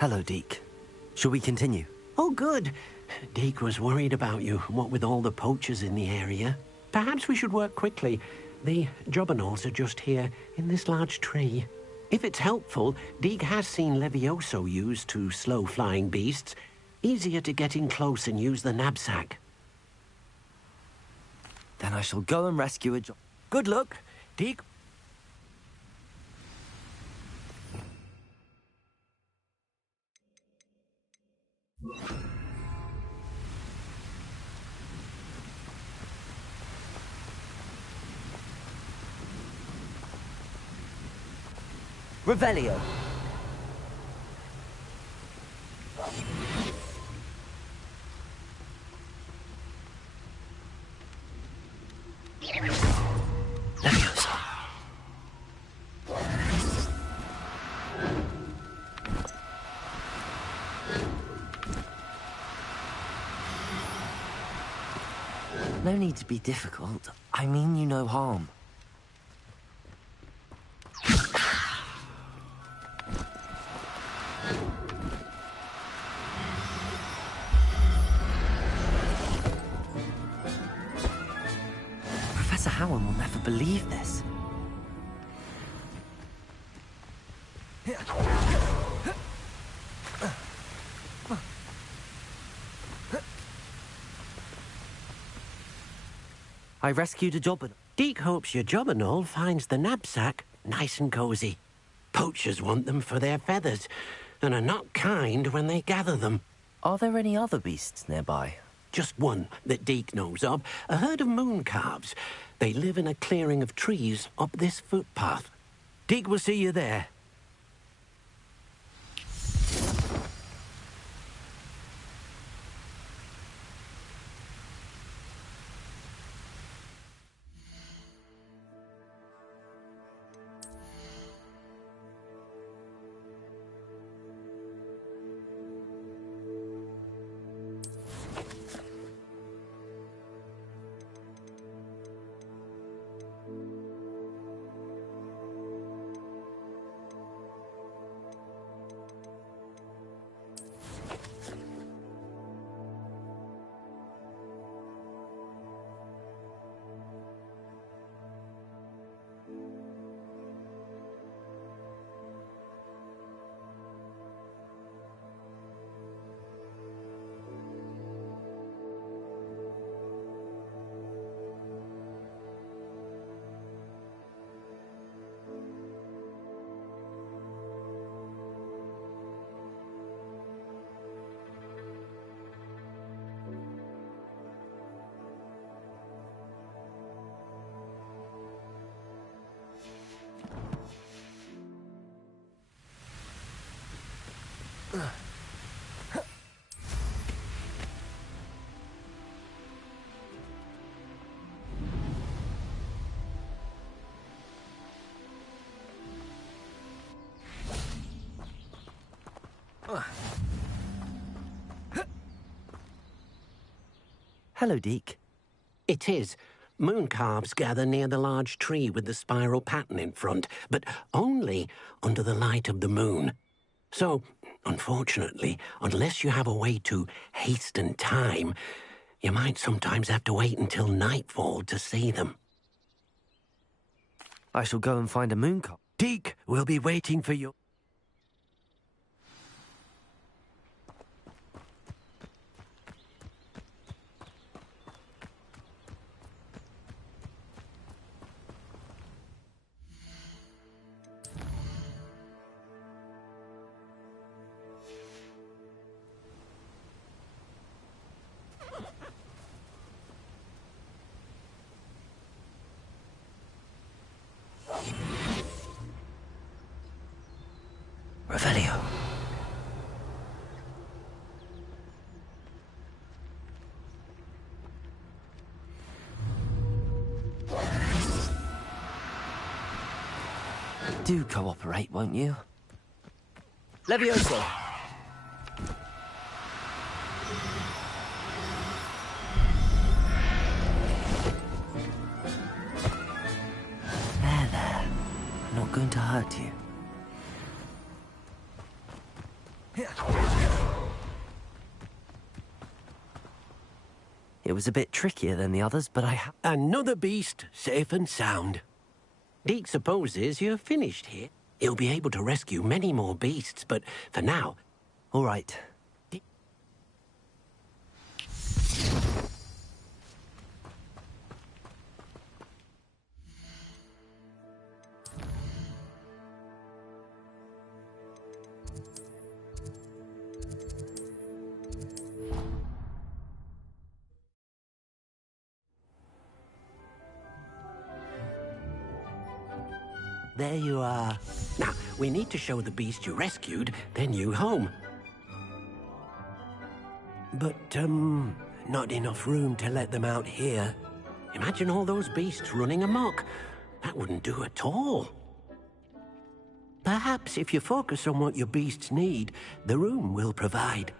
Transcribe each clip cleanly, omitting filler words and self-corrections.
Hello, Deke. Shall we continue? Oh, good. Deke was worried about you, what with all the poachers in the area. Perhaps we should work quickly. The jobberknolls are just here, in this large tree. If it's helpful, Deke has seen Levioso used to slow flying beasts. Easier to get in close and use the knapsack. Then I shall go and rescue a Good luck, Deke. Revelio. Levioso. No need to be difficult. I mean you no harm. Professor Howard will never believe this. I rescued a jobberknoll. Deke hopes your jobberknoll finds the knapsack nice and cozy. Poachers want them for their feathers, and are not kind when they gather them. Are there any other beasts nearby? Just one that Deke knows of, a herd of moon calves. They live in a clearing of trees up this footpath. Deke will see you there. Hello, Deke. It is. Moon calves gather near the large tree with the spiral pattern in front, but only under the light of the moon. So, unfortunately, unless you have a way to hasten time, you might sometimes have to wait until nightfall to see them. I shall go and find a moon calf. Deke will be waiting for you. Revelio. Do cooperate, won't you? Levioso. There. I'm not going to hurt you. It was a bit trickier than the others, but Another beast, safe and sound. Deke supposes you're finished here. He'll be able to rescue many more beasts, but for now... All right. There you are. Now, we need to show the beast you rescued their new home. But, not enough room to let them out here. Imagine all those beasts running amok. That wouldn't do at all. Perhaps if you focus on what your beasts need, the room will provide.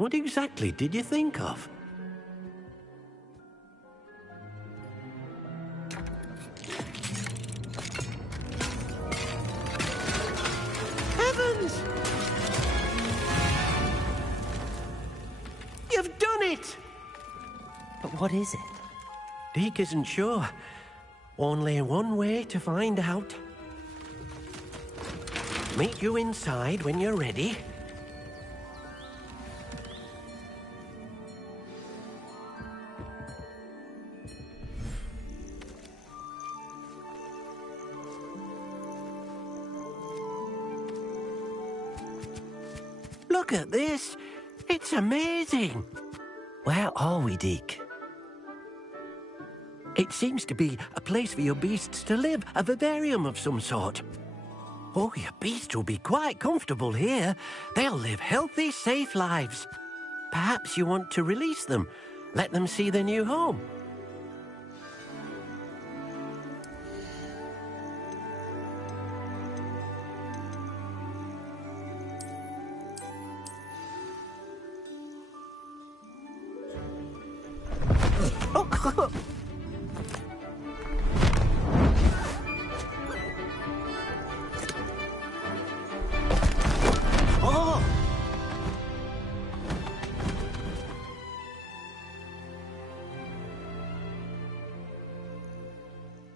What exactly did you think of? Heavens! You've done it! But what is it? Deke isn't sure. Only one way to find out. Meet you inside when you're ready. Look at this. It's amazing. Where are we, Deke? It seems to be a place for your beasts to live, a vivarium of some sort. Oh, your beasts will be quite comfortable here. They'll live healthy, safe lives. Perhaps you want to release them, let them see their new home.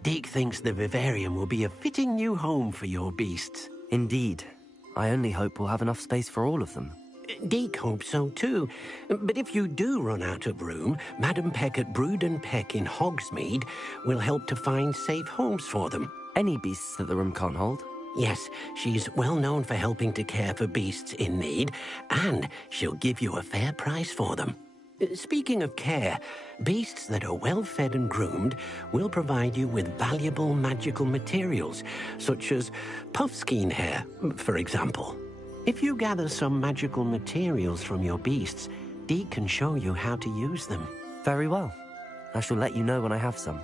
Deke thinks the vivarium will be a fitting new home for your beasts. Indeed. I only hope we'll have enough space for all of them. Deke hopes so too. But if you do run out of room, Madam Peck at Brood and Peck in Hogsmeade will help to find safe homes for them. Any beasts that the room can't hold? Yes, she's well known for helping to care for beasts in need, and she'll give you a fair price for them. Speaking of care, beasts that are well fed and groomed will provide you with valuable magical materials, such as puffskein hair, for example. If you gather some magical materials from your beasts, Deke can show you how to use them. Very well. I shall let you know when I have some.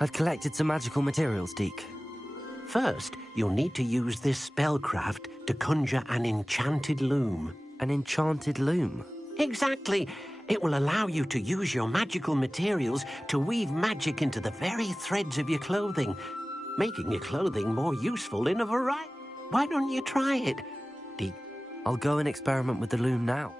I've collected some magical materials, Deke. First, you'll need to use this spellcraft to conjure an enchanted loom. An enchanted loom? Exactly. It will allow you to use your magical materials to weave magic into the very threads of your clothing, making your clothing more useful in a variety. Why don't you try it, Deke? I'll go and experiment with the loom now.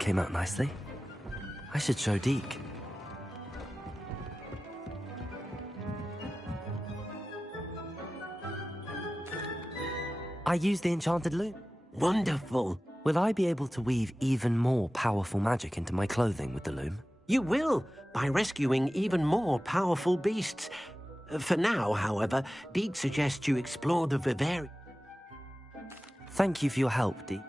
came out nicely. I should show Deke. I used the enchanted loom. Wonderful. Will I be able to weave even more powerful magic into my clothing with the loom? You will, by rescuing even more powerful beasts. For now, however, Deke suggests you explore the vivarium. Thank you for your help, Deke.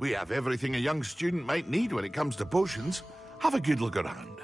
We have everything a young student might need when it comes to potions. Have a good look around.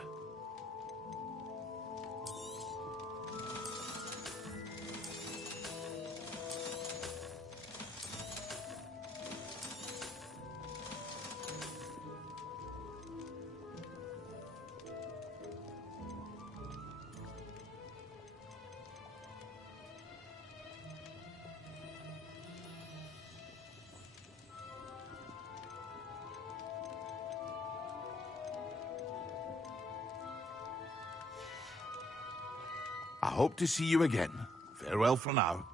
I hope to see you again. Farewell for now.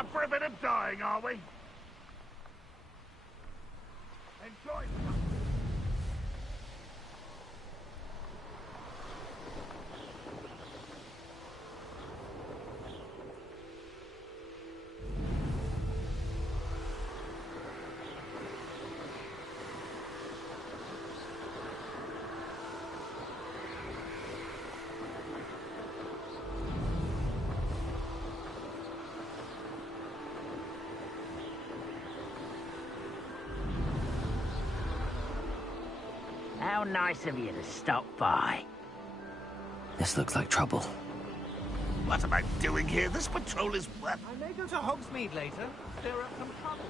Up for a bit of dying, are we? Enjoy. How nice of you to stop by. This looks like trouble. What am I doing here? This patrol is worth... I may go to Hogsmeade later. Stir up some trouble.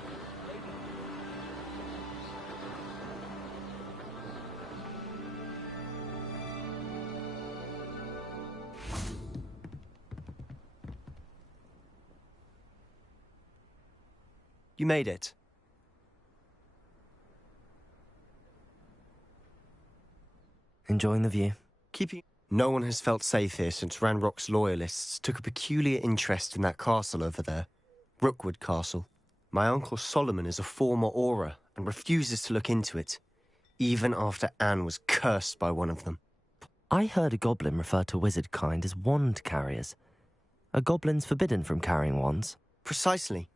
You made it. Enjoying the view? No one has felt safe here since Ranrock's loyalists took a peculiar interest in that castle over there. Rookwood Castle. My uncle Solomon is a former Auror and refuses to look into it, even after Anne was cursed by one of them. I heard a goblin refer to wizard kind as wand carriers. Are goblins forbidden from carrying wands? Precisely.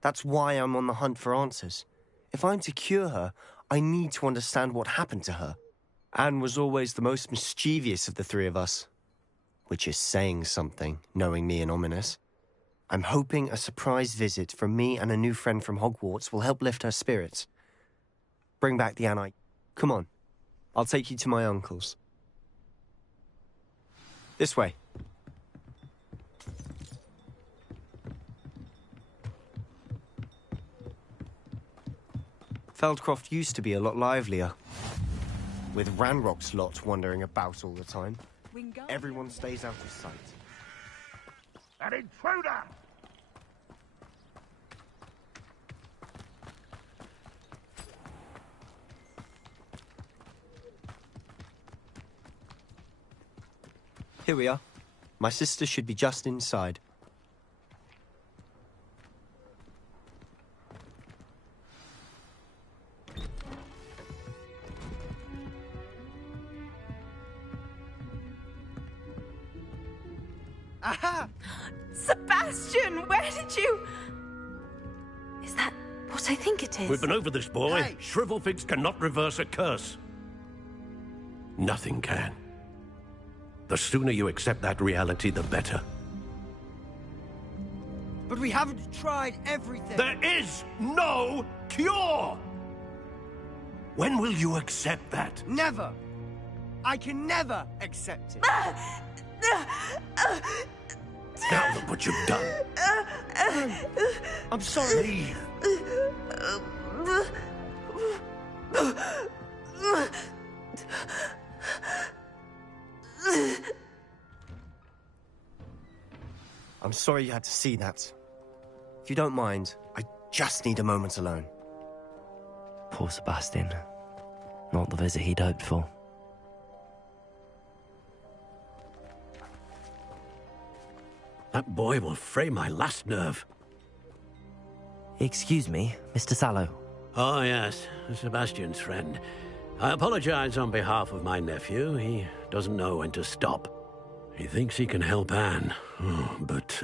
That's why I'm on the hunt for answers. If I'm to cure her, I need to understand what happened to her. Anne was always the most mischievous of the three of us. Which is saying something, knowing me and Ominous. I'm hoping a surprise visit from me and a new friend from Hogwarts will help lift her spirits. Bring back the Anne. Come on. I'll take you to my uncle's. This way. Feldcroft used to be a lot livelier. With Ranrock's lot wandering about all the time, everyone stays out of sight. An intruder! Here we are. My sister should be just inside. Aha! Sebastian, where did you... Is that what I think it is? We've been over this, boy. Hey! Shrivelfigs cannot reverse a curse. Nothing can. The sooner you accept that reality, the better. But we haven't tried everything. There is no cure! When will you accept that? Never. I can never accept it. Now look what you've done. I'm sorry. Leave. I'm sorry you had to see that. If you don't mind, I just need a moment alone. Poor Sebastian. Not the visit he'd hoped for. That boy will fray my last nerve. Excuse me, Mr. Sallow. Oh, yes, Sebastian's friend. I apologize on behalf of my nephew. He doesn't know when to stop. He thinks he can help Anne, but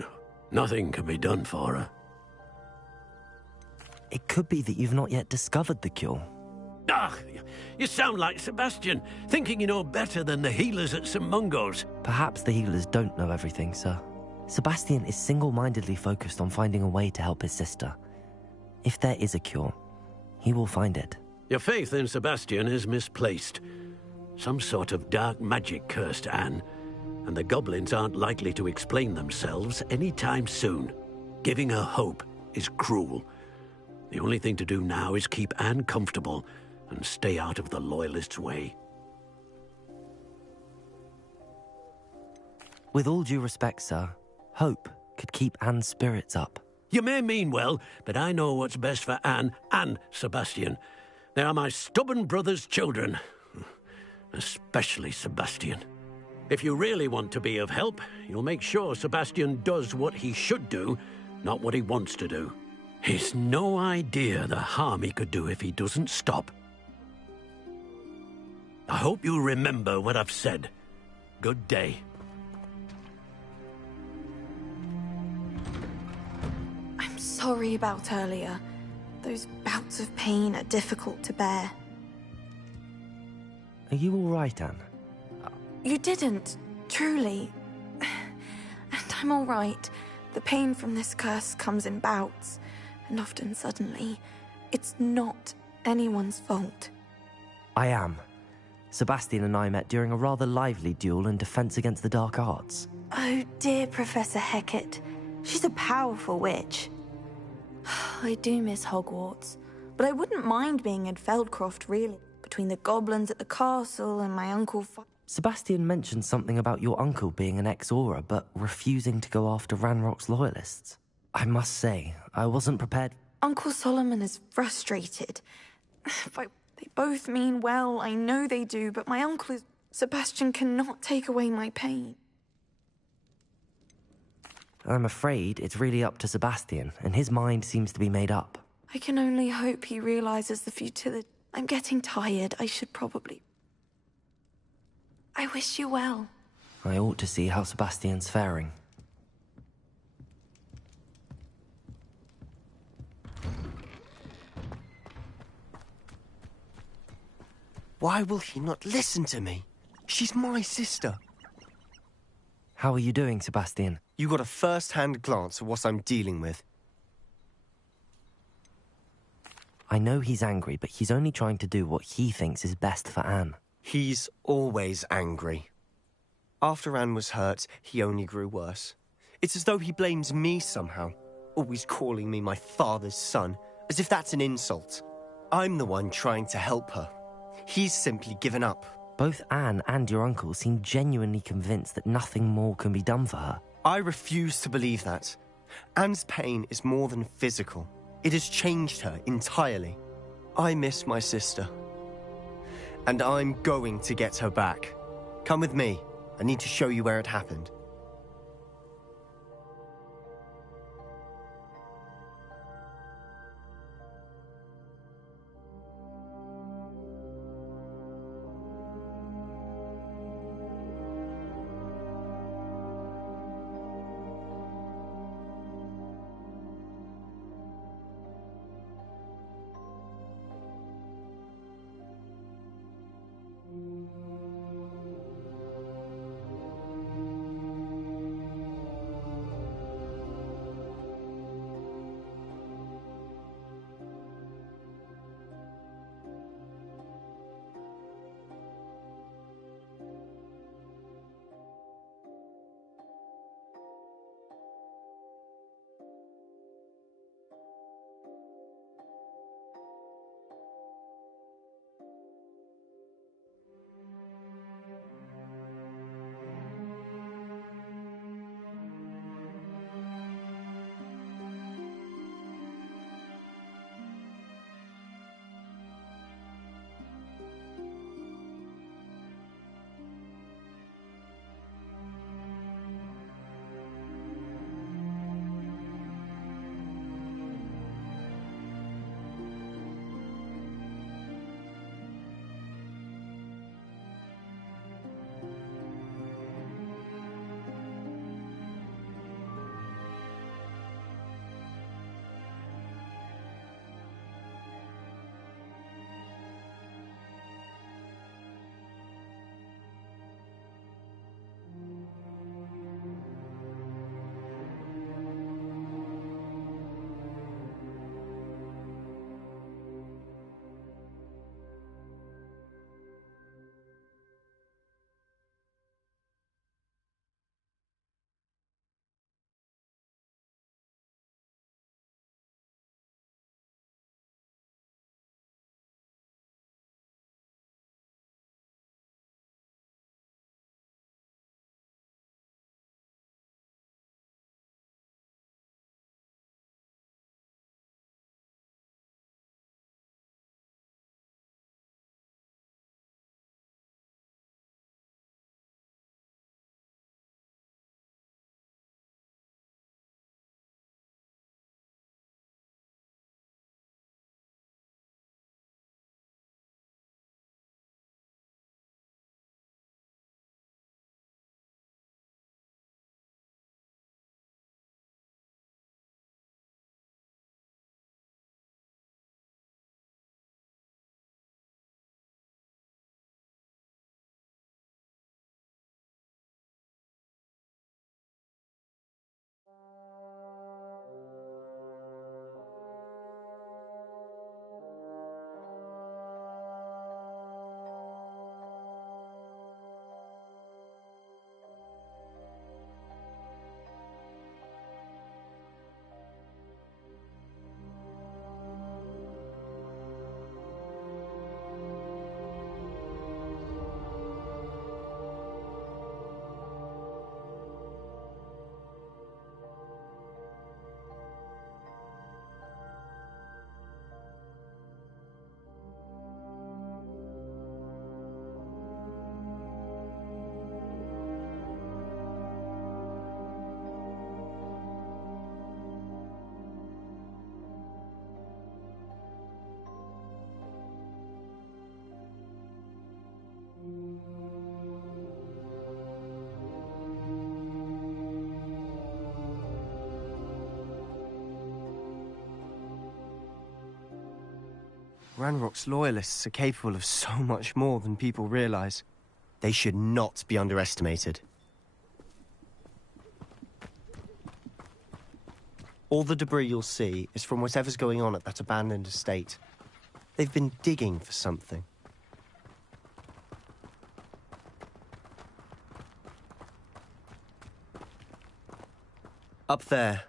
nothing can be done for her. It could be that you've not yet discovered the cure. Ah, you sound like Sebastian, thinking you know better than the healers at St. Mungo's. Perhaps the healers don't know everything, sir. Sebastian is single-mindedly focused on finding a way to help his sister. If there is a cure, he will find it. Your faith in Sebastian is misplaced. Some sort of dark magic cursed Anne, and the goblins aren't likely to explain themselves anytime soon. Giving her hope is cruel. The only thing to do now is keep Anne comfortable and stay out of the Loyalists' way. With all due respect, sir, hope could keep Anne's spirits up. You may mean well, but I know what's best for Anne and Sebastian. They are my stubborn brother's children. Especially Sebastian. If you really want to be of help, you'll make sure Sebastian does what he should do not what he wants to do. He's no idea the harm he could do if he doesn't stop. I hope you remember what I've said. Good day. I'm sorry about earlier. Those bouts of pain are difficult to bear. Are you all right, Anne? You didn't, truly. And I'm all right. The pain from this curse comes in bouts, and often suddenly. It's not anyone's fault. I am. Sebastian and I met during a rather lively duel in defense against the dark arts. Oh, dear Professor Hecat. She's a powerful witch. I do miss Hogwarts, but I wouldn't mind being in Feldcroft, really. Between the goblins at the castle and my uncle... Sebastian mentioned something about your uncle being an ex-Auror, but refusing to go after Ranrock's loyalists. I must say, I wasn't prepared... Uncle Solomon is frustrated. They both mean well, I know they do, but my uncle is... Sebastian cannot take away my pain. I'm afraid it's really up to Sebastian, and his mind seems to be made up. I can only hope he realizes the futility. I'm getting tired. I should probably... I wish you well. I ought to see how Sebastian's faring. Why will he not listen to me? She's my sister. How are you doing, Sebastian? You got a first-hand glance at what I'm dealing with. I know he's angry, but he's only trying to do what he thinks is best for Anne. He's always angry. After Anne was hurt, he only grew worse. It's as though he blames me somehow, always calling me my father's son, as if that's an insult. I'm the one trying to help her. He's simply given up. Both Anne and your uncle seem genuinely convinced that nothing more can be done for her. I refuse to believe that. Anne's pain is more than physical. It has changed her entirely. I miss my sister. And I'm going to get her back. Come with me. I need to show you where it happened. Ranrock's loyalists are capable of so much more than people realize. They should not be underestimated. All the debris you'll see is from whatever's going on at that abandoned estate. They've been digging for something. Up there,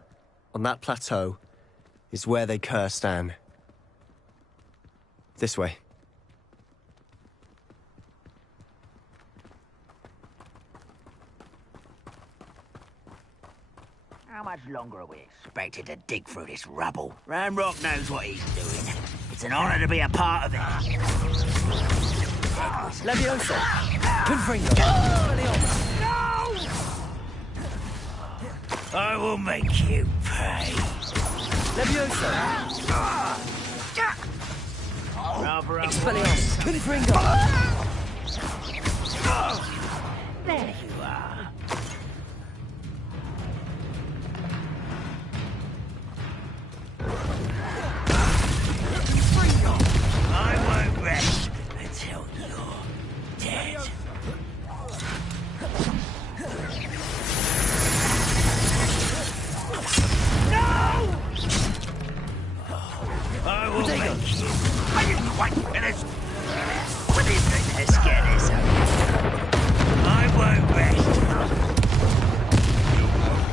on that plateau, is where they cursed Anne. This way. How much longer are we expected to dig through this rubble? Ranrock knows what he's doing. It's an honor to be a part of it. Leviosa! Confringo! No! I will make you pay. Leviosa! Expelliarmus! Confringo! There you are. I won't rest until you're dead. No! I will make you. Are you quite finished? What is it? Let's get this over. I won't rest.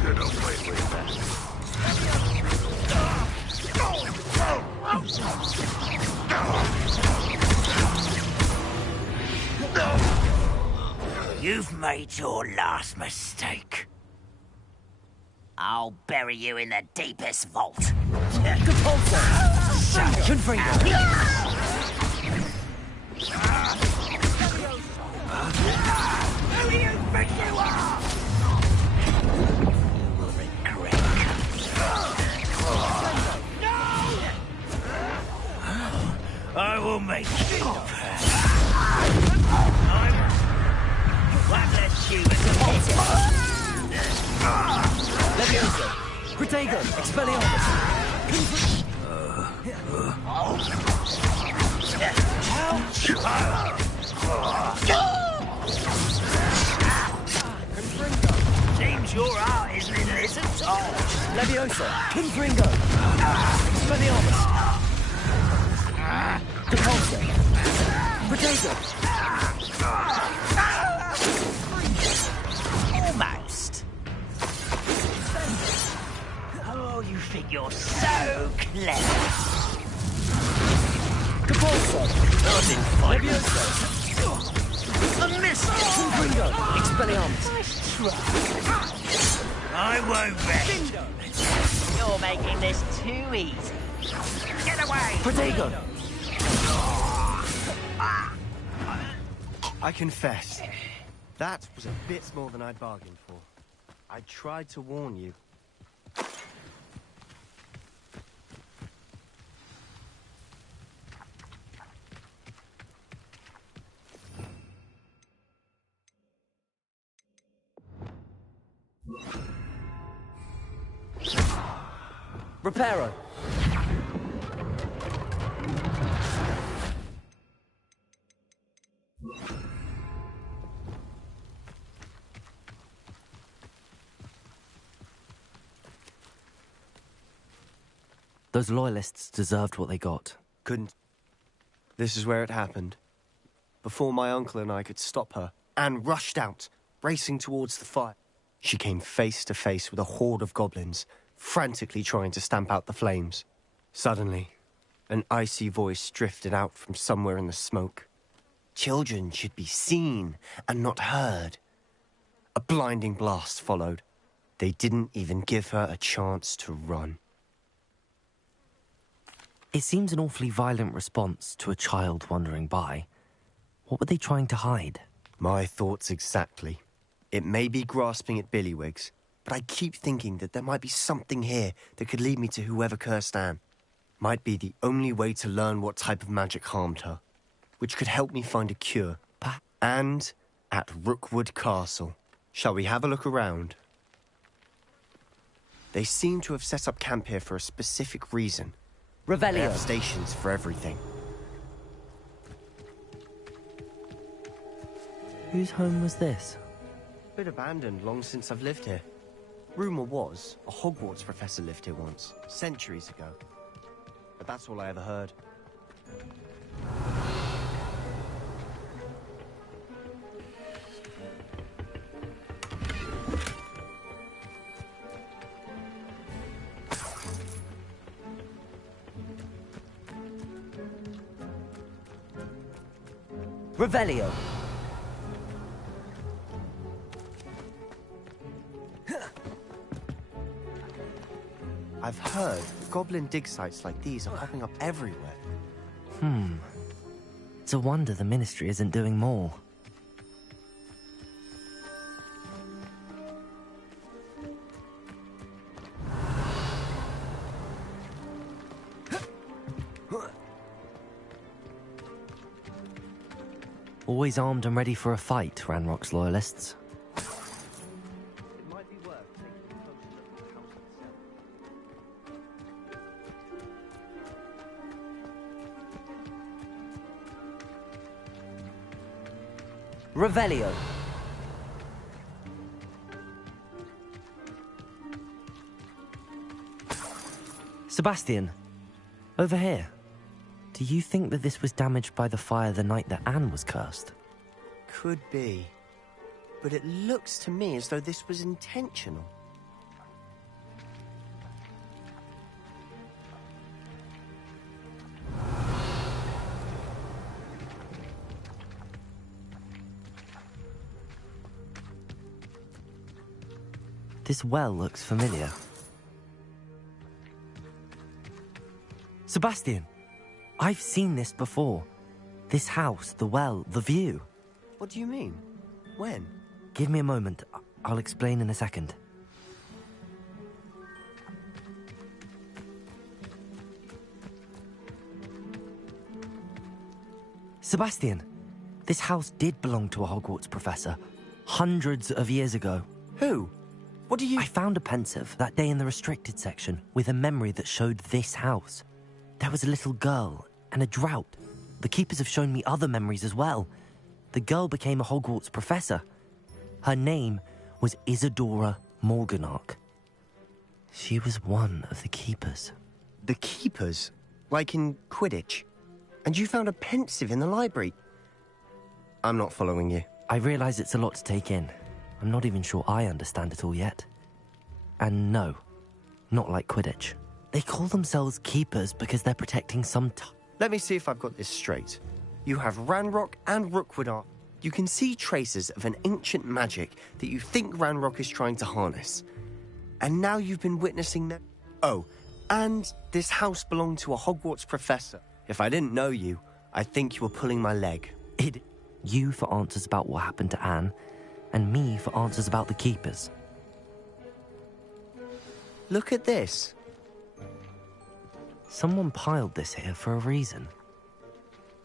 Get away with that. You've made your last mistake. I'll bury you in the deepest vault. Confringo! Who do you think you are? You will regret I will make you pay. One less human. Leviosa! Protego! Expelliarmus! Seems your art isn't in this at all. Leviosa! Confringo! Expelliarmus! Repulsor! Protego! Almost. Oh, you think you're so clever. Repulsor! Leviosa! A missile! Confringo! Expelliarmus! Nice try. I won't rest. You're making this too easy. Get away! Protego! I confess, that was a bit more than I'd bargained for. I tried to warn you. Reparo! Those loyalists deserved what they got. Couldn't. This is where it happened. Before my uncle and I could stop her, Anne rushed out, racing towards the fire. She came face to face with a horde of goblins, frantically trying to stamp out the flames. Suddenly, an icy voice drifted out from somewhere in the smoke. Children should be seen and not heard. A blinding blast followed. They didn't even give her a chance to run. It seems an awfully violent response to a child wandering by. What were they trying to hide? My thoughts exactly. It may be grasping at Billywigs, but I keep thinking that there might be something here that could lead me to whoever cursed Anne. Might be the only way to learn what type of magic harmed her, which could help me find a cure. And at Rookwood Castle. Shall we have a look around? They seem to have set up camp here for a specific reason. They Revelio! have stations for everything. Whose home was this? Been abandoned long since I've lived here. Rumour was, a Hogwarts professor lived here once, centuries ago. But that's all I ever heard. Revelio! I've heard goblin dig sites like these are popping up everywhere. It's a wonder the Ministry isn't doing more. Always armed and ready for a fight, Ranrock's loyalists. It might be worth taking a closer look at the house itself. Revelio! Sebastian, over here. Do you think that this was damaged by the fire the night that Anne was cursed? Could be. But it looks to me as though this was intentional. This well looks familiar. Sebastian, I've seen this before. This house, the well, the view. What do you mean? When? Give me a moment. I'll explain in a second. Sebastian, this house did belong to a Hogwarts professor. Hundreds of years ago. Who? What do you... I found a pensive that day in the restricted section with a memory that showed this house. There was a little girl and a drought. The keepers have shown me other memories as well. The girl became a Hogwarts professor. Her name was Isadora Morganach. She was one of the keepers. The keepers? Like in Quidditch? And you found a pensive in the library? I'm not following you. I realize it's a lot to take in. I'm not even sure I understand it all yet. And no, not like Quidditch. They call themselves keepers because they're protecting some Let me see if I've got this straight. You have Ranrock and Rookwood are. You can see traces of an ancient magic that you think Ranrock is trying to harness. And now you've been witnessing them. Oh, and this house belonged to a Hogwarts professor. If I didn't know you, I'd think you were pulling my leg. You for answers about what happened to Anne, and me for answers about the keepers. Look at this. Someone piled this here for a reason.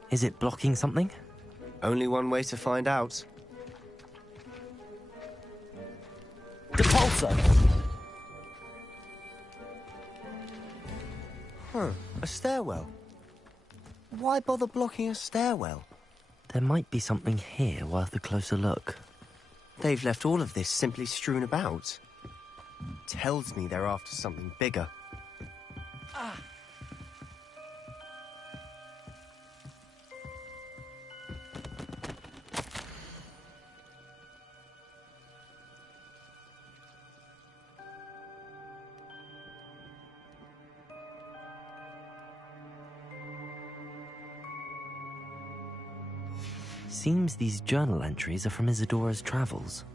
Is it blocking something? Only one way to find out. Depulsor! Huh, a stairwell. Why bother blocking a stairwell? There might be something here worth a closer look. They've left all of this simply strewn about. Tells me they're after something bigger. Seems these journal entries are from Isadora's travels.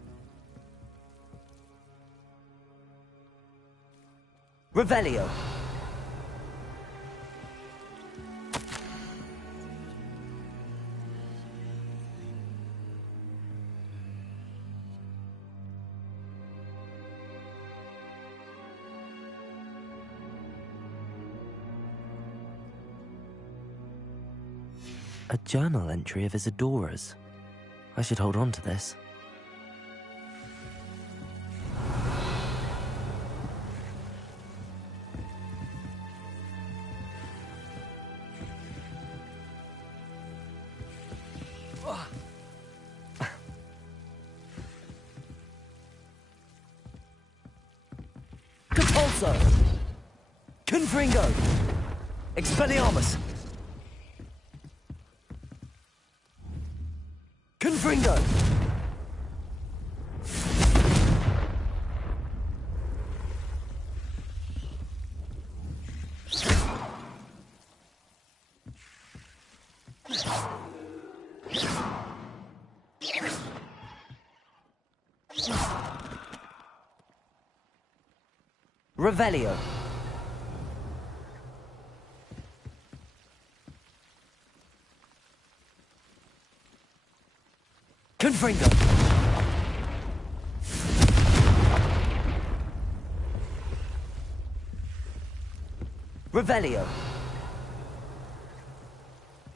Revelio! A journal entry of Isadora's. I should hold on to this. Expulso! Confringo! Expelliarmus! Confringo! Revelio. Confringo. Revelio.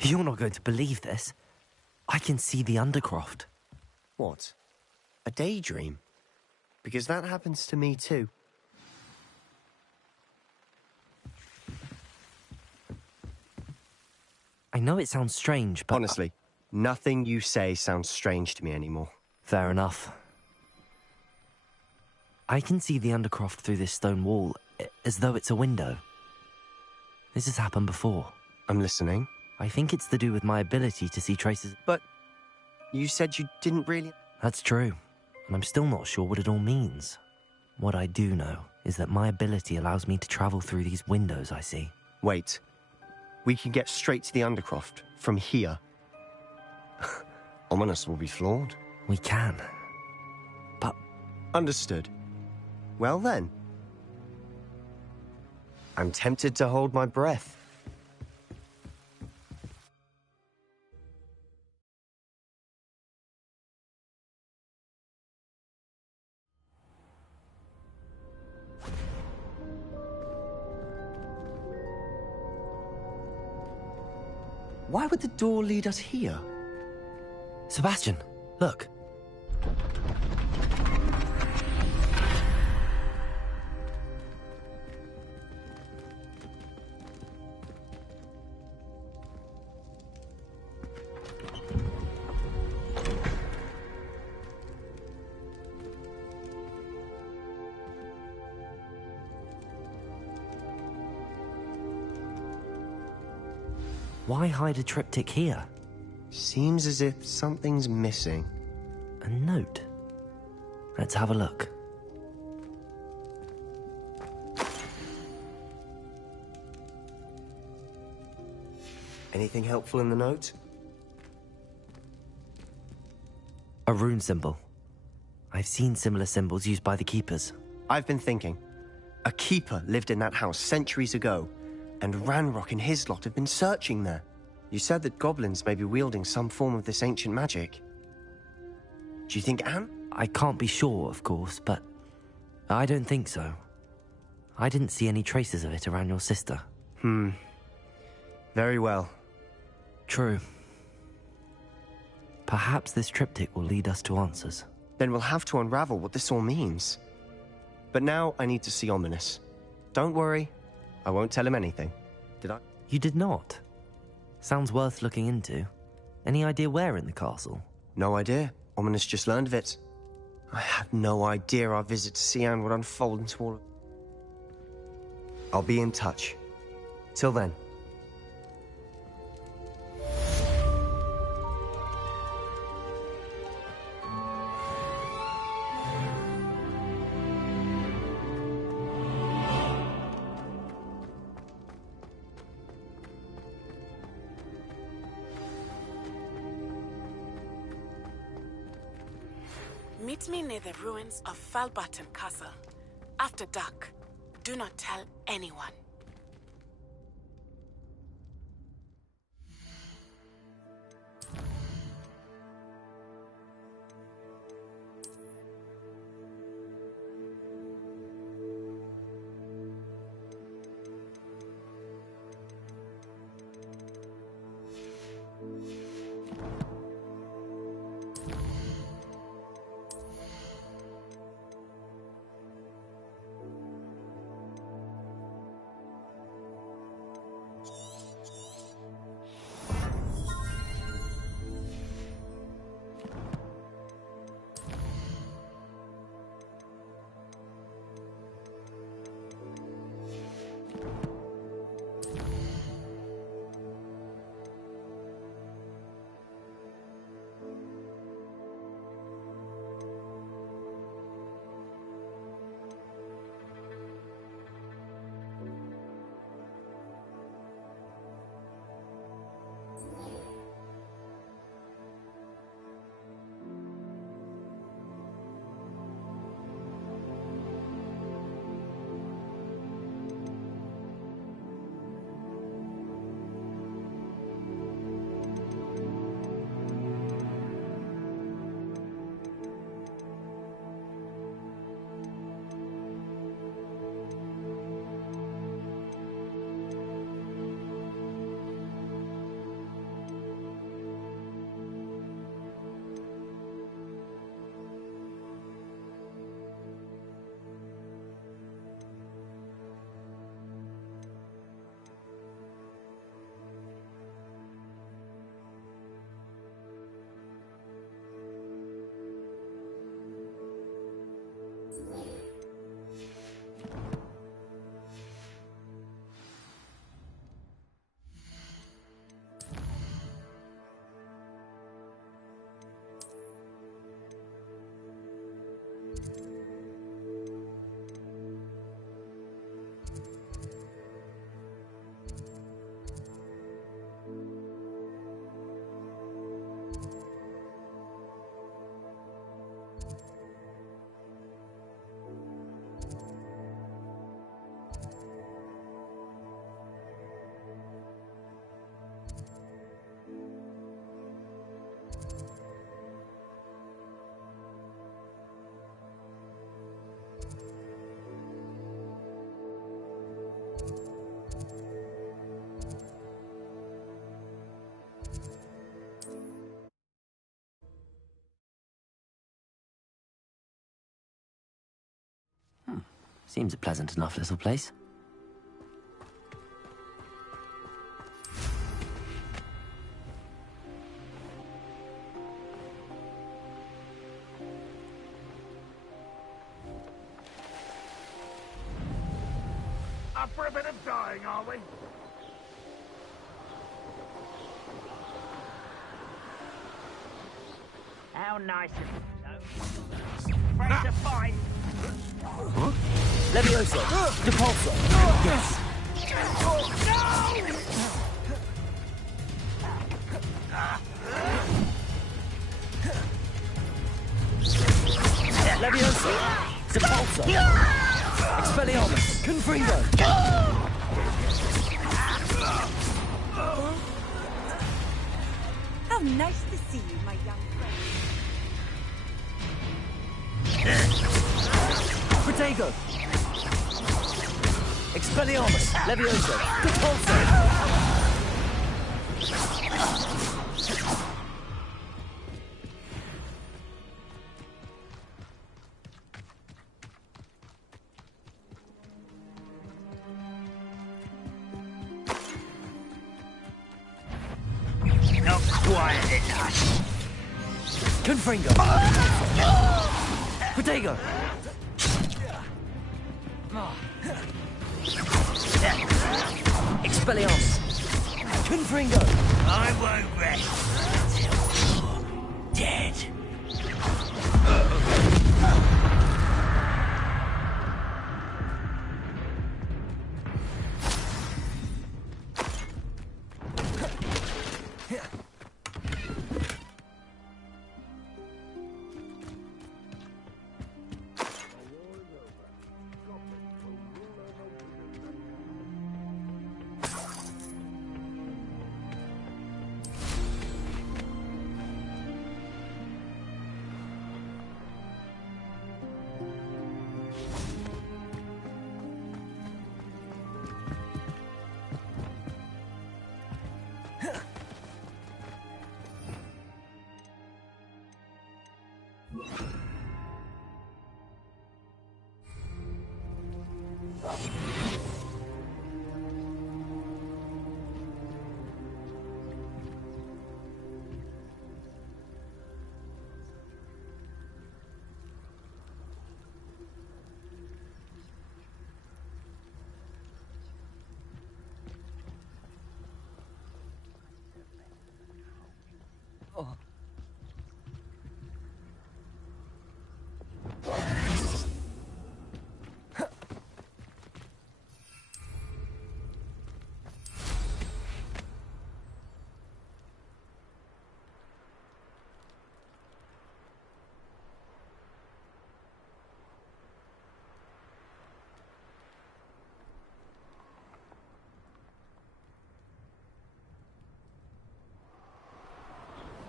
You're not going to believe this. I can see the Undercroft. What? A daydream? Because that happens to me too. I know it sounds strange, but... Honestly, nothing you say sounds strange to me anymore. Fair enough. I can see the Undercroft through this stone wall, as though it's a window. This has happened before. I'm listening. I think it's to do with my ability to see traces... But you said you didn't really... That's true, and I'm still not sure what it all means. What I do know is that my ability allows me to travel through these windows I see. Wait. We can get straight to the Undercroft from here. Ominous will be flawed. We can. But... Understood. Well then. I'm tempted to hold my breath. Why would the door lead us here? Sebastian, look. Why hide a triptych here? Seems as if something's missing. A note. Let's have a look. Anything helpful in the note? A rune symbol. I've seen similar symbols used by the keepers. I've been thinking. A keeper lived in that house centuries ago, and Ranrock and his lot have been searching there. You said that goblins may be wielding some form of this ancient magic. Do you think Anne? I can't be sure, of course, but I don't think so. I didn't see any traces of it around your sister. Very well. True. Perhaps this triptych will lead us to answers. Then we'll have to unravel what this all means. But now I need to see Ominous. Don't worry, I won't tell him anything. Did I? You did not. Sounds worth looking into. Any idea where in the castle? No idea. Ominous just learned of it. I had no idea our visit to Sian would unfold into all... I'll be in touch. Till then. Meet me near the ruins of Falbutton Castle. After dark. Do not tell anyone. Seems a pleasant enough little place. Up for a bit of dying, are we? How nice of you, though. Ready to fight? Levioso! Depulso! Yes! Levioso! Depulso! Expelliarmus! Confringo! How nice to see you, my young friend. Protego! Expelliarmus! Levioso! Depulso! Not quiet enough. Confringo! Protego! Expelliarmus! Confringo! I won't rest until you're dead.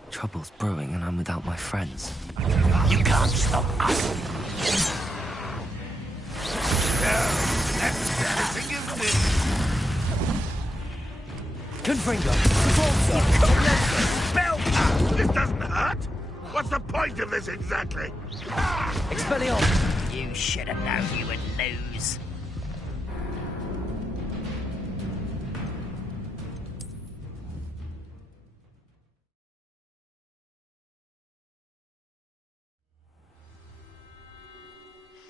Trouble's brewing and I'm without my friends. You can't stop us. That's embarrassing, isn't it? Confringo! Spell! This doesn't hurt. What's the point of this exactly? Expelliarmus! You should have known you would lose.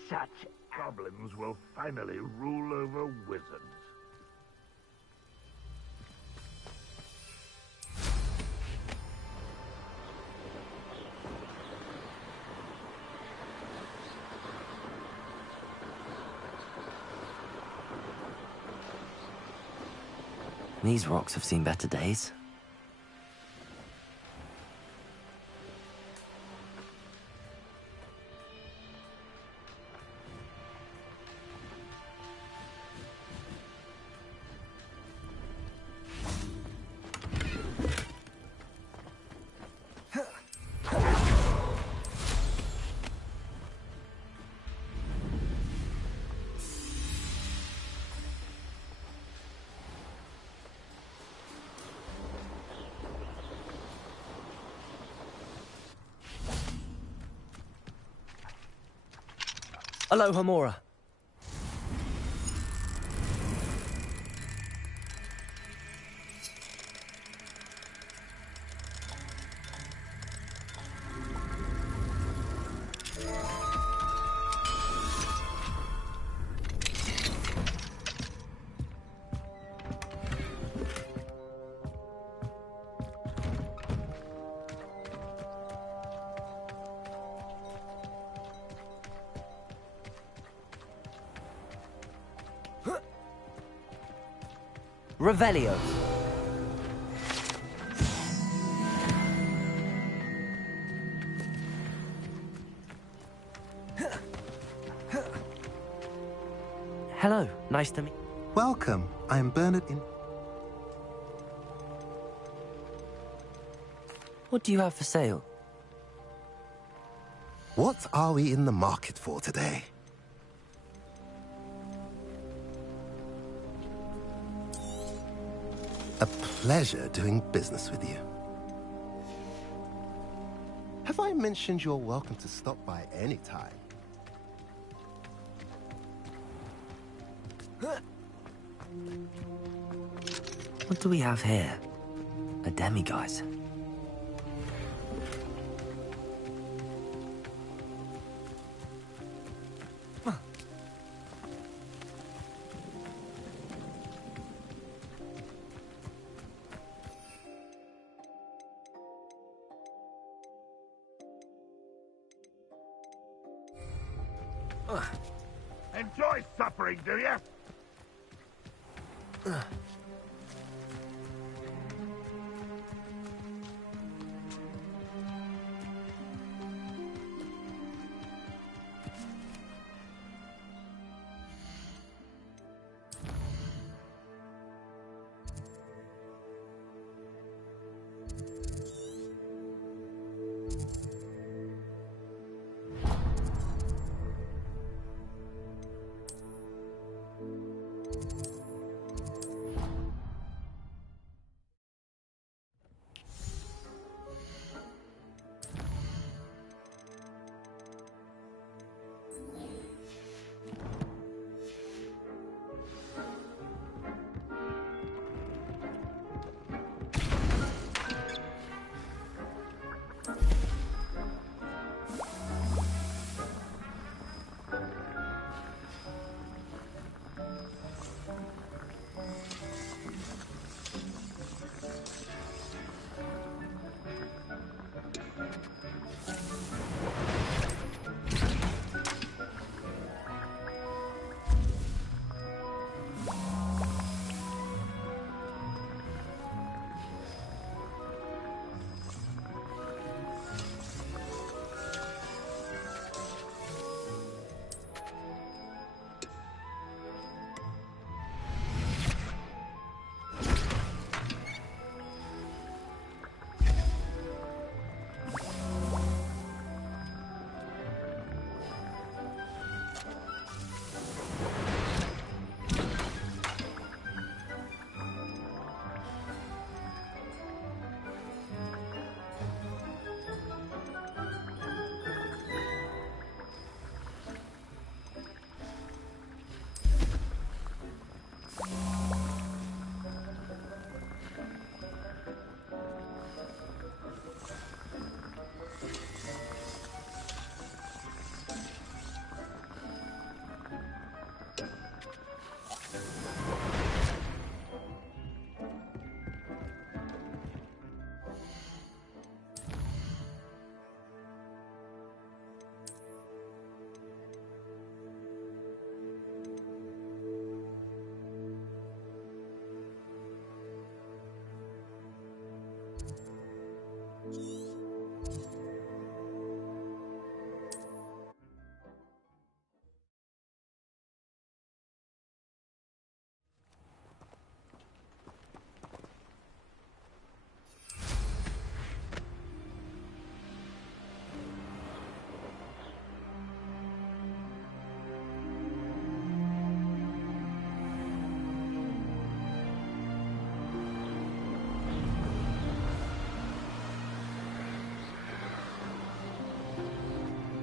Such goblins will finally rule over wizards. These rocks have seen better days. Aloha Mora. Revelio. Hello, nice to meet you. Welcome. I am Bernard in... What do you have for sale? What are we in the market for today? A pleasure doing business with you. Have I mentioned you're welcome to stop by any time? What do we have here? A demiguise. Enjoy suffering, do you?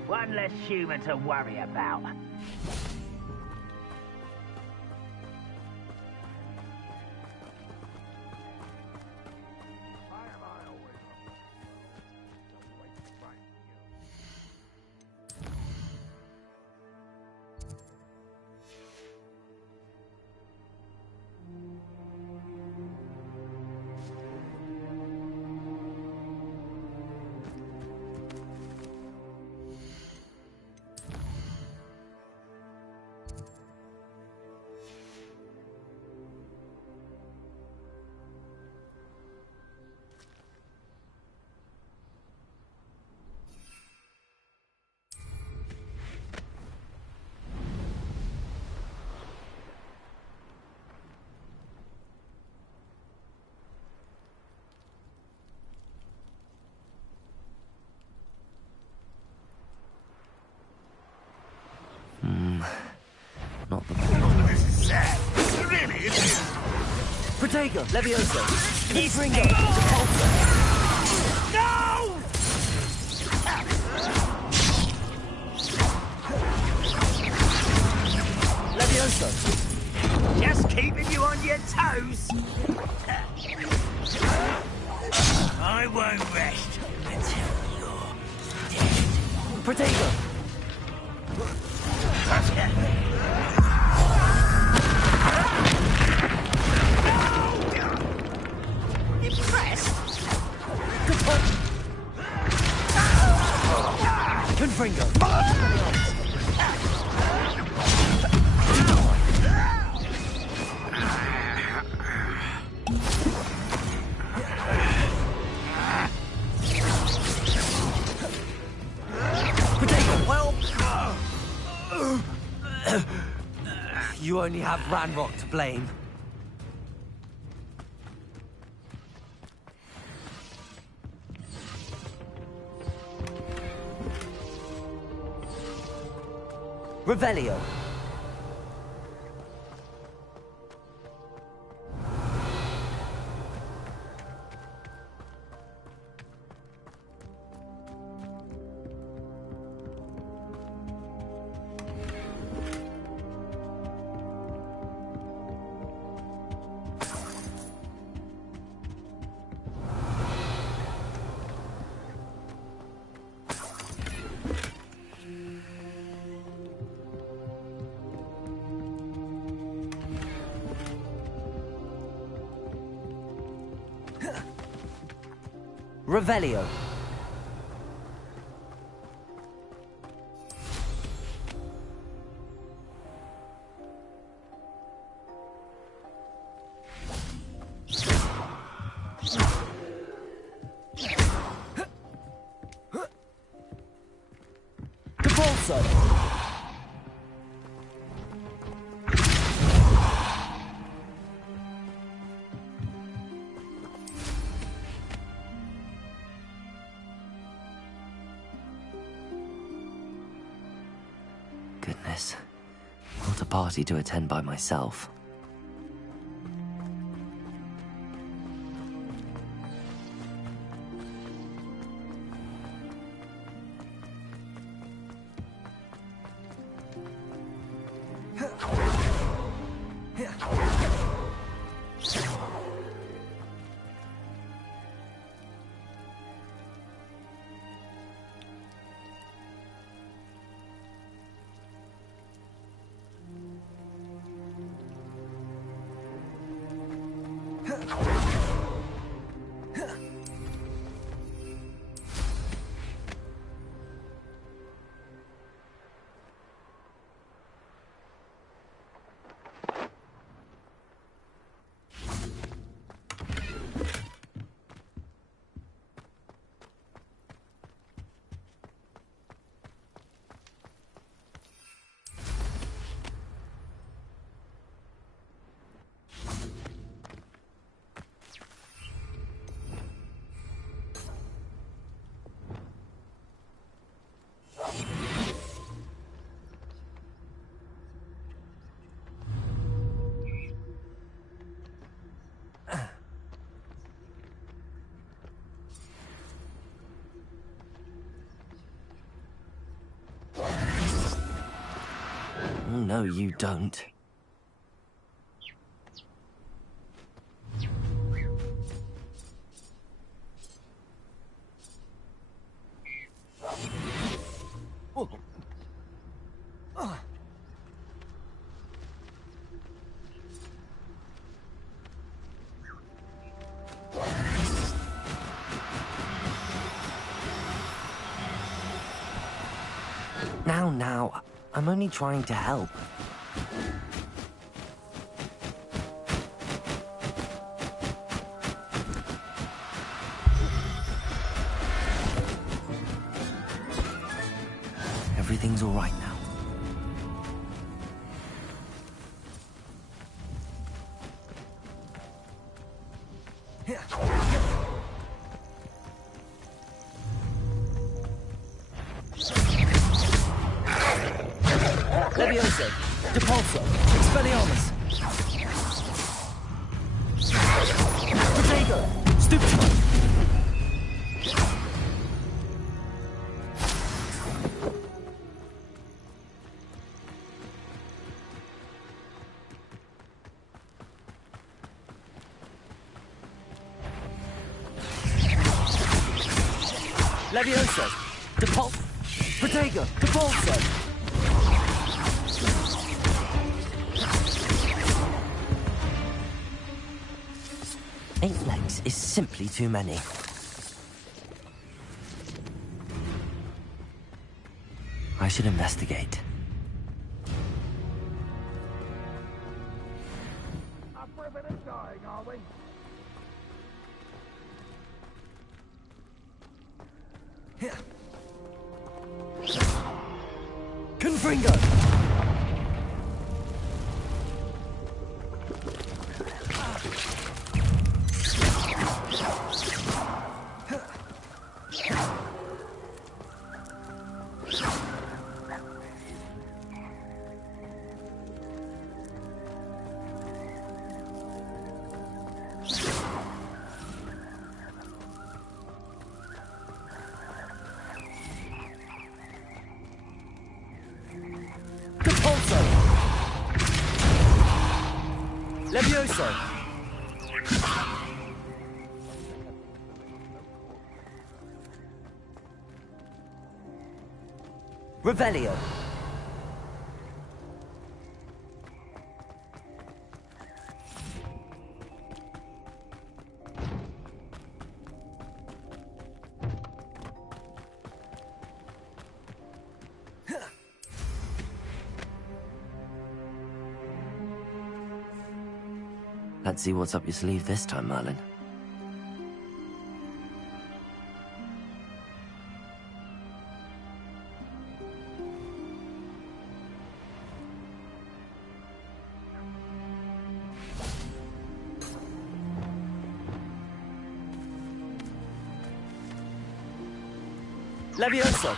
One less human to worry about. Protego! Levioso! Confringo! Repulsor! No! Levioso! Just keeping you on your toes. I won't rest until you're dead. Protego! Impressed? Confringo! You only have Ranrock to blame. Revelio. Revelio. Repulsor. Goodness. What a party to attend by myself. No, you don't. Now, I'm only trying to help. Everything's all right now. Levioso, Depulso, Expelliarmus. Protego! Stupefy! Levioso! Depul... Protego! Depulso! Eight legs is simply too many. I should investigate. Confringo! Levioso! Revelio. Let's see what's up your sleeve this time, Merlin. Levioso!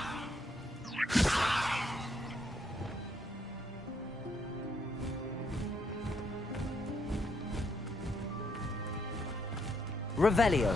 Revelio.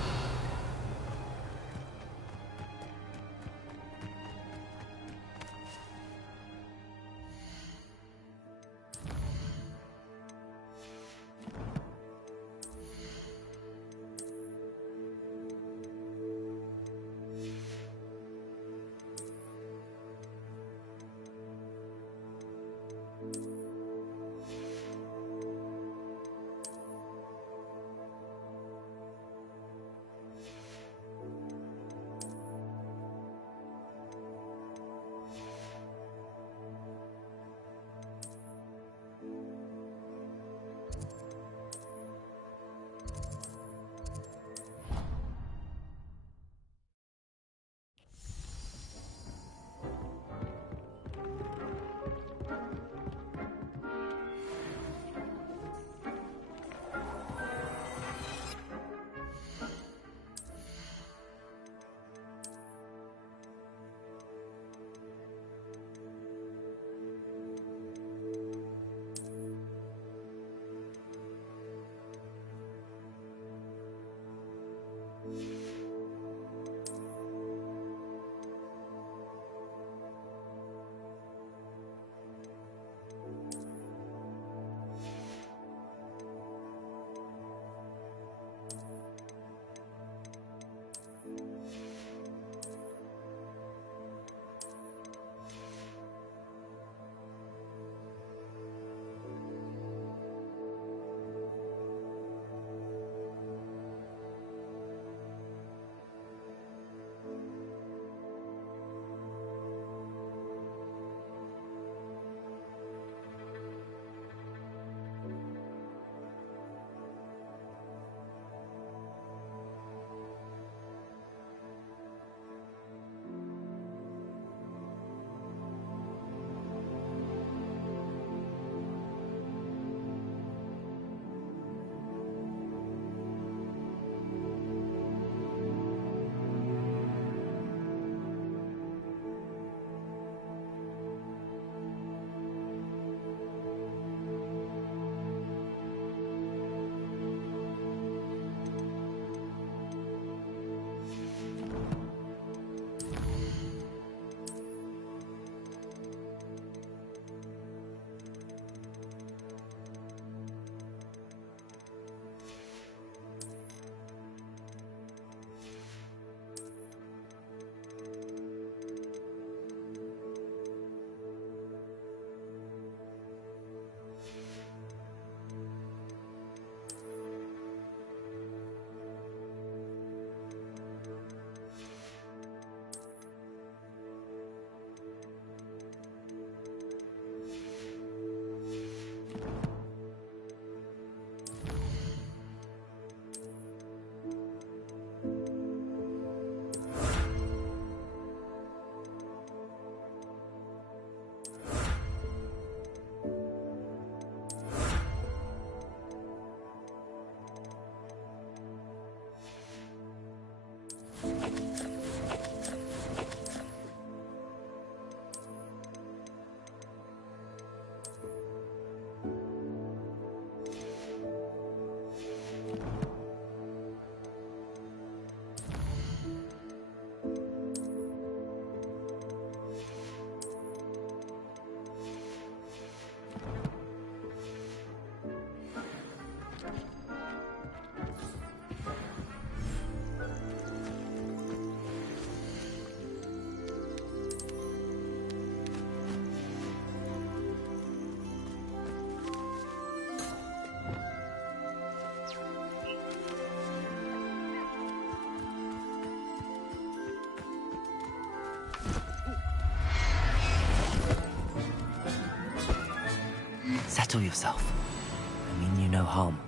Settle yourself. I mean you no harm.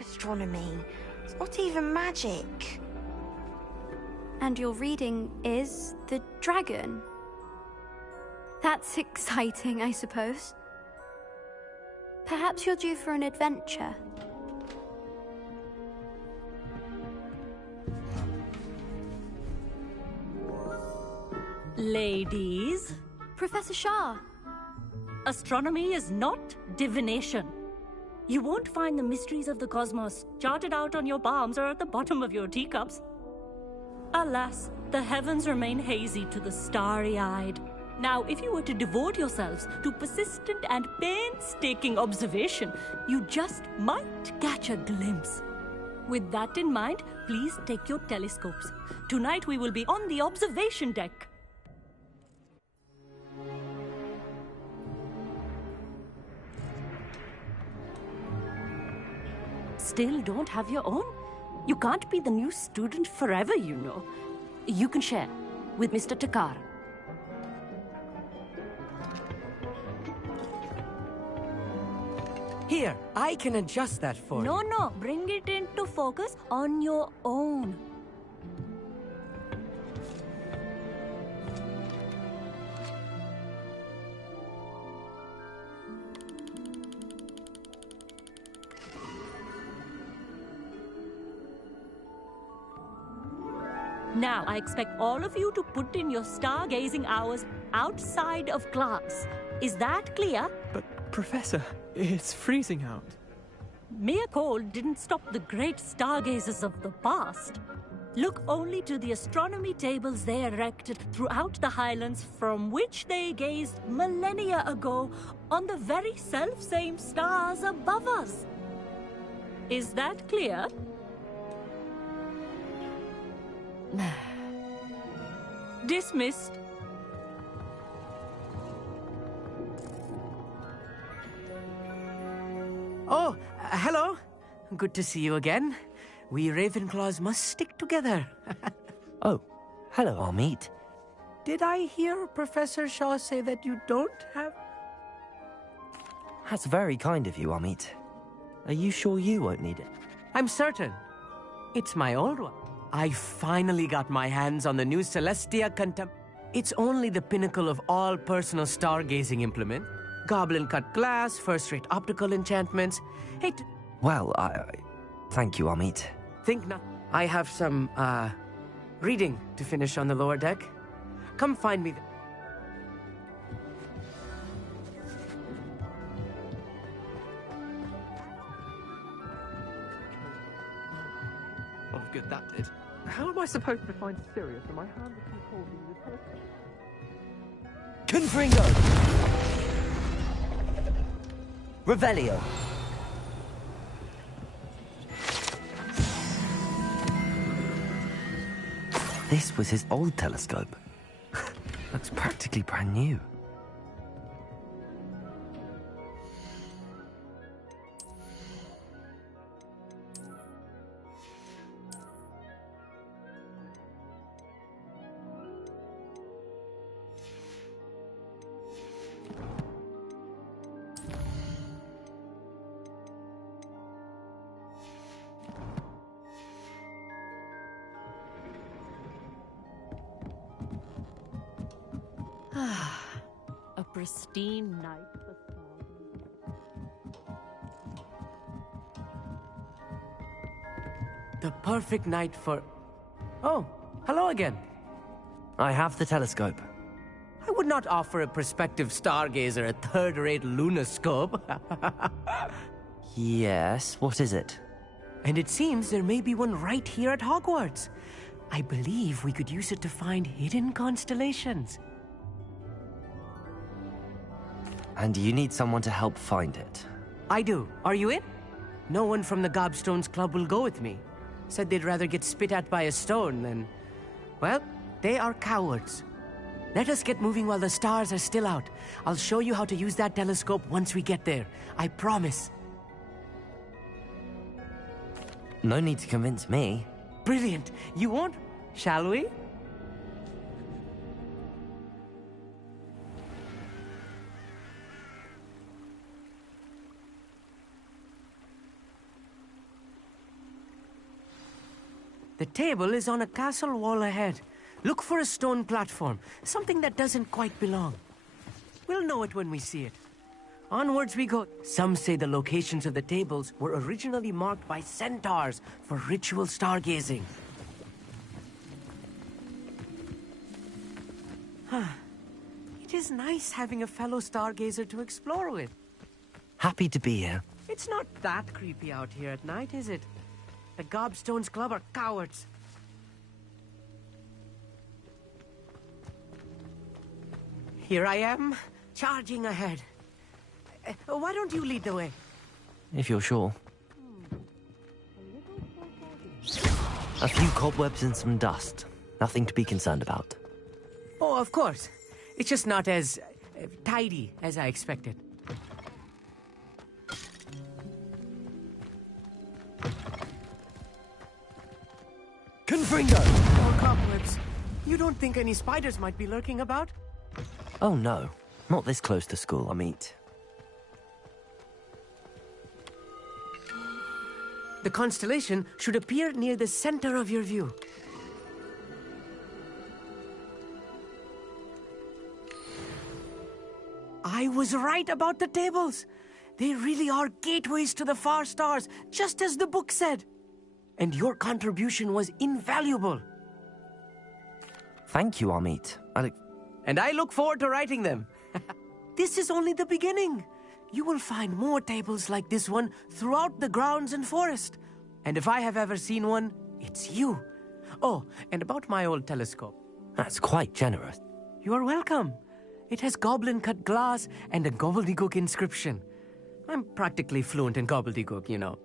Astronomy. It's not even magic. And your reading is the dragon. That's exciting, I suppose. Perhaps you're due for an adventure. Ladies, Professor Shah. astronomy is not divination. You won't find the mysteries of the cosmos charted out on your palms or at the bottom of your teacups. Alas, the heavens remain hazy to the starry-eyed. Now, if you were to devote yourselves to persistent and painstaking observation, you just might catch a glimpse. With that in mind, please take your telescopes. Tonight we will be on the observation deck. Still don't have your own? You can't be the new student forever, you know. You can share with Mr. Takar. Here, I can adjust that for you. No, bring it into focus on your own. Now, I expect all of you to put in your stargazing hours outside of class. Is that clear? But, Professor, it's freezing out. Mere cold didn't stop the great stargazers of the past. Look only to the astronomy tables they erected throughout the highlands from which they gazed millennia ago on the very self-same stars above us. Is that clear? Dismissed. Oh, hello. Good to see you again. We Ravenclaws must stick together. Oh, hello, Amit. Did I hear Professor Shaw say that you don't have... That's very kind of you, Amit. Are you sure you won't need it? I'm certain. It's my old one. I finally got my hands on the new Celestia Contem... It's only the pinnacle of all personal stargazing implement. Goblin-cut glass, first-rate optical enchantments. Hey, Well, thank you, Amit. think not. I have some, reading to finish on the lower deck. Come find me. Oh, good, that did. How am I supposed to find Sirius when my hand is too holding the telescope? Confringo! Revelio! This was his old telescope. Looks practically brand new. A pristine night for The perfect night for... Oh, hello again. I have the telescope. I would not offer a prospective stargazer a third-rate lunoscope. Yes, what is it? And it seems there may be one right here at Hogwarts. I believe we could use it to find hidden constellations. And you need someone to help find it. I do. Are you in? No one from the Gobstones Club will go with me. Said they'd rather get spit at by a stone than... Well, they are cowards. Let us get moving while the stars are still out. I'll show you how to use that telescope once we get there. I promise. No need to convince me. Brilliant. You won't? Shall we? The table is on a castle wall ahead. Look for a stone platform, something that doesn't quite belong. We'll know it when we see it. Onwards we go. Some say the locations of the tables were originally marked by centaurs for ritual stargazing. It is nice having a fellow stargazer to explore with. Happy to be here. It's not that creepy out here at night, is it? The Gobstones Club are cowards. Here I am, charging ahead. Why don't you lead the way? If you're sure. A few cobwebs and some dust. Nothing to be concerned about. Oh, of course. It's just not as tidy as I expected. Confringo! More cobwebs. You don't think any spiders might be lurking about? Oh no, not this close to school, I mean. The constellation should appear near the center of your view. I was right about the tables. They really are gateways to the far stars, just as the book said. And your contribution was invaluable. Thank you, Amit. And I look forward to writing them. This is only the beginning. You will find more tables like this one throughout the grounds and forest. And if I have ever seen one, it's you. Oh, and about my old telescope. That's quite generous. You are welcome. It has goblin-cut glass and a gobbledygook inscription. I'm practically fluent in gobbledygook, you know.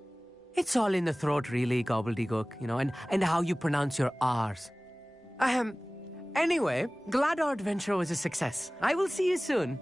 It's all in the throat, really, gobbledygook, you know, and how you pronounce your R's. Anyway, glad our adventure was a success. I will see you soon.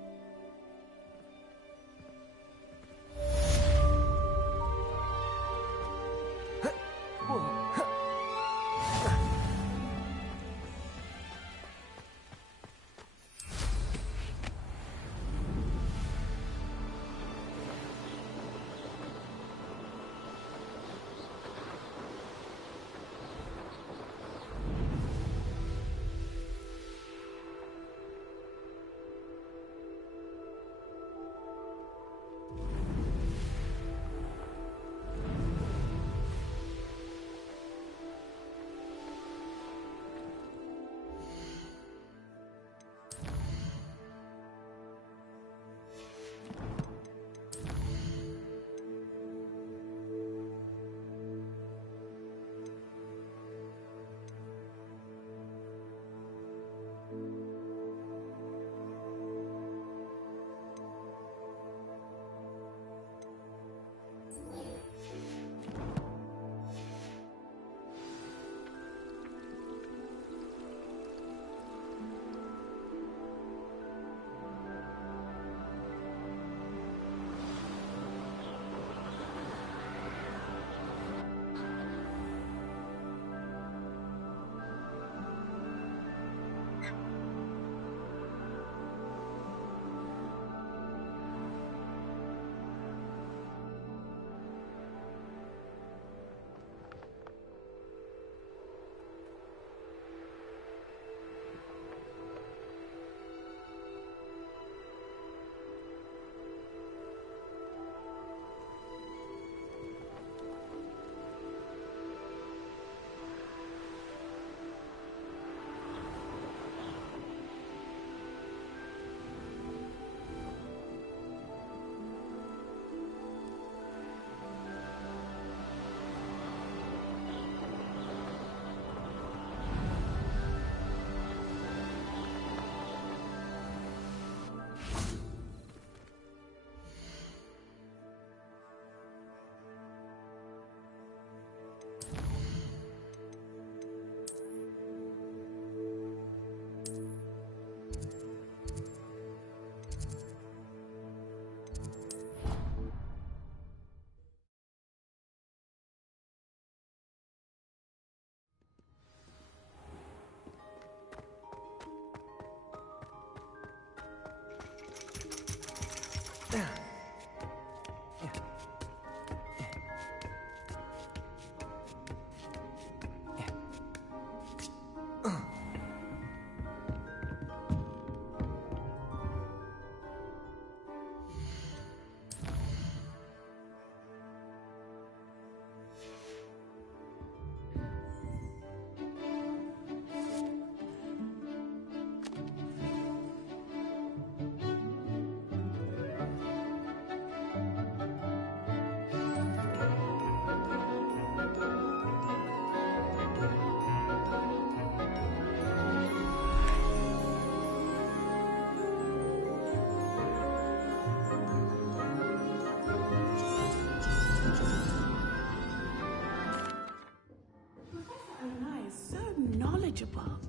knowledgeable.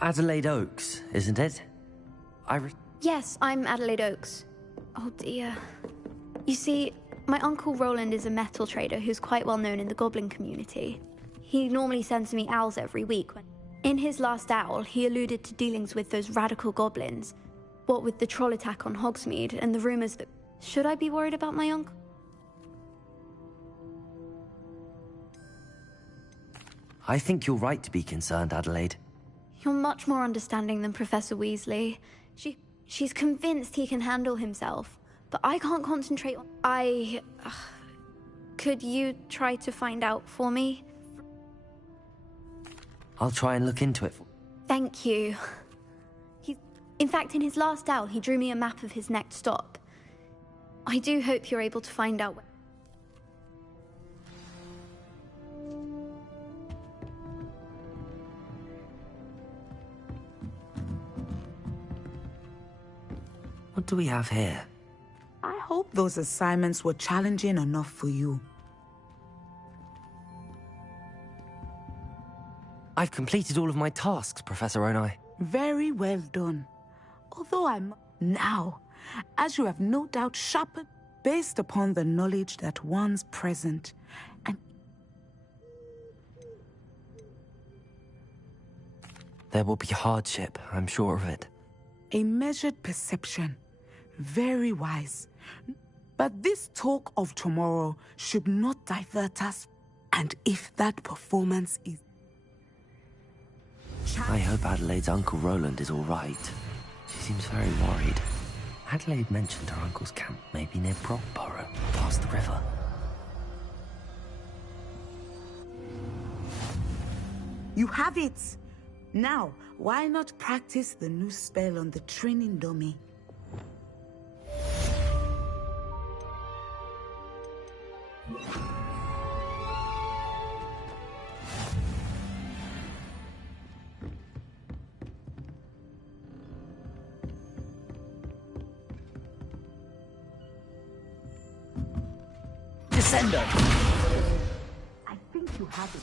Adelaide Oaks, isn't it? Yes, I'm Adelaide Oaks. Oh dear. You see, my uncle Roland is a metal trader who's quite well known in the goblin community. He normally sends me owls every week. In his last owl, he alluded to dealings with those radical goblins. What with the troll attack on Hogsmeade and the rumors that... Should I be worried about my uncle? I think you're right to be concerned, Adelaide. You're much more understanding than Professor Weasley. She's convinced he can handle himself, but I can't concentrate on... Could you try to find out for me? I'll try and look into it. Thank you. In fact, in his last owl, he drew me a map of his next stop. I do hope you're able to find out... What do we have here? I hope those assignments were challenging enough for you. I've completed all of my tasks, Professor Onai. Very well done. Although I'm now, as you have no doubt sharpened based upon the knowledge that one's present and... There will be hardship, I'm sure of it. A measured perception. Very wise. But this talk of tomorrow should not divert us. And if that performance is... I hope Adelaide's Uncle Roland is all right. She seems very worried. Adelaide mentioned her uncle's camp may be near Brockborough, past the river. You have it! Now, why not practice the new spell on the training dummy? Descendo! I think you have it.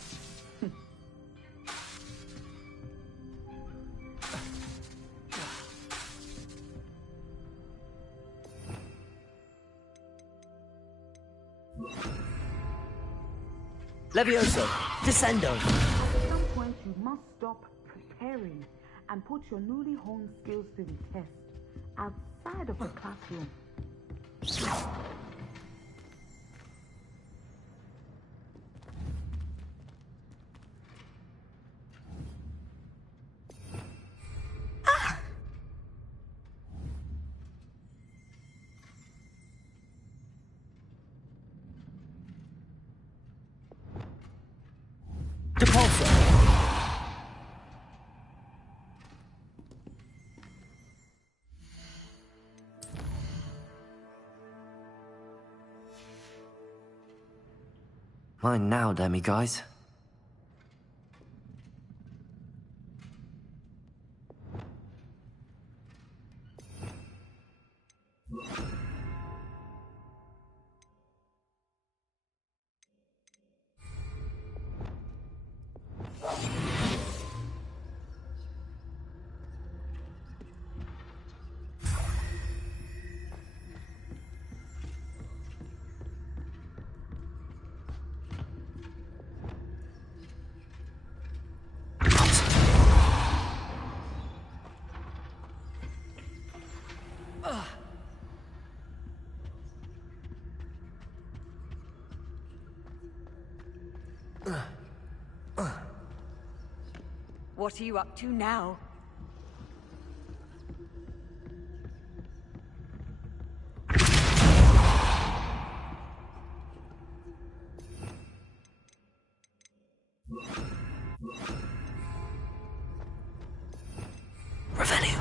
Levioso! Descendo! At some point, you must stop preparing and put your newly honed skills to the test outside of the classroom. Mine now, demi-guys. What are you up to now? Revelio.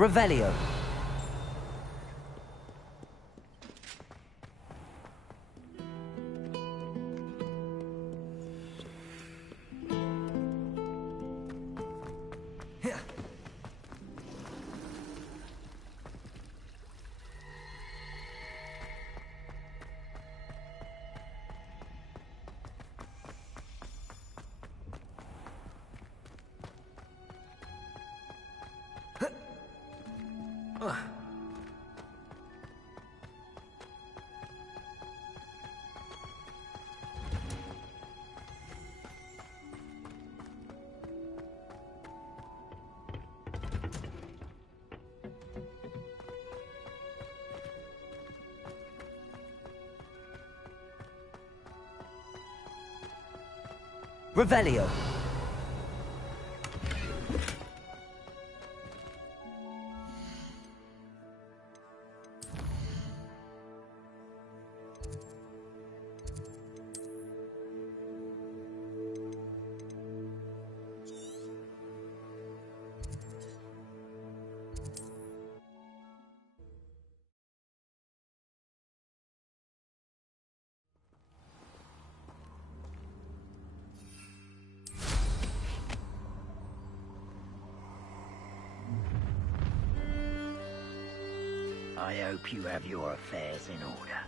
Revelio. Revelio. I hope you have your affairs in order.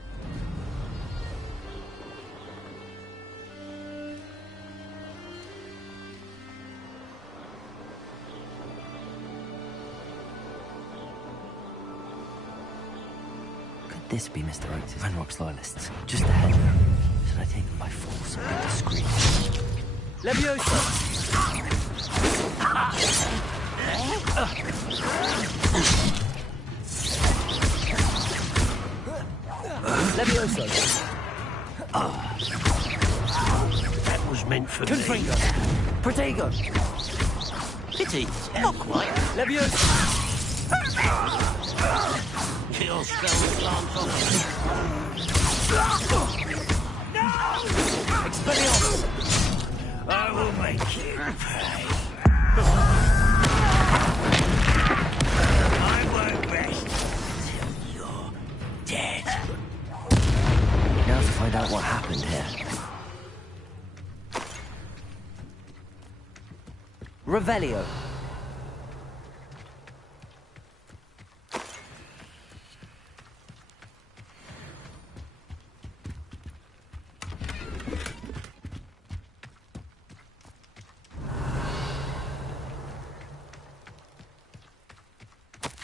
Could this be Mr. Oates' Ranrock's loyalists? Just ahead. Should I take them by force or be discreet? Levioso! Levioso! That was meant for me. Confringo! Protego! Pity, not quite. Levioso! Kill spell plant on Expelliarmus! I will make you pay. I won't rest till you're dead. Now to find out what happened here. Revelio.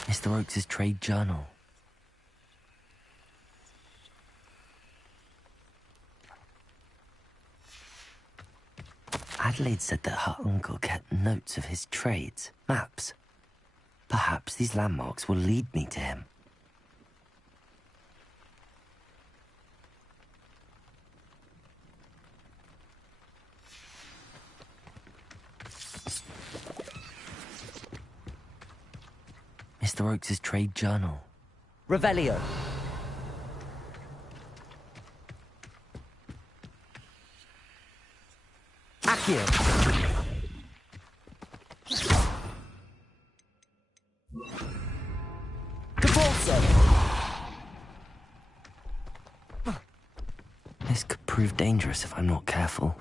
Mr. Oakes' trade journal. Adelaide said that her uncle kept notes of his trades, maps. Perhaps these landmarks will lead me to him. Mr. Oakes' trade journal. Revelio. Accio. Cabalso. This could prove dangerous if I'm not careful.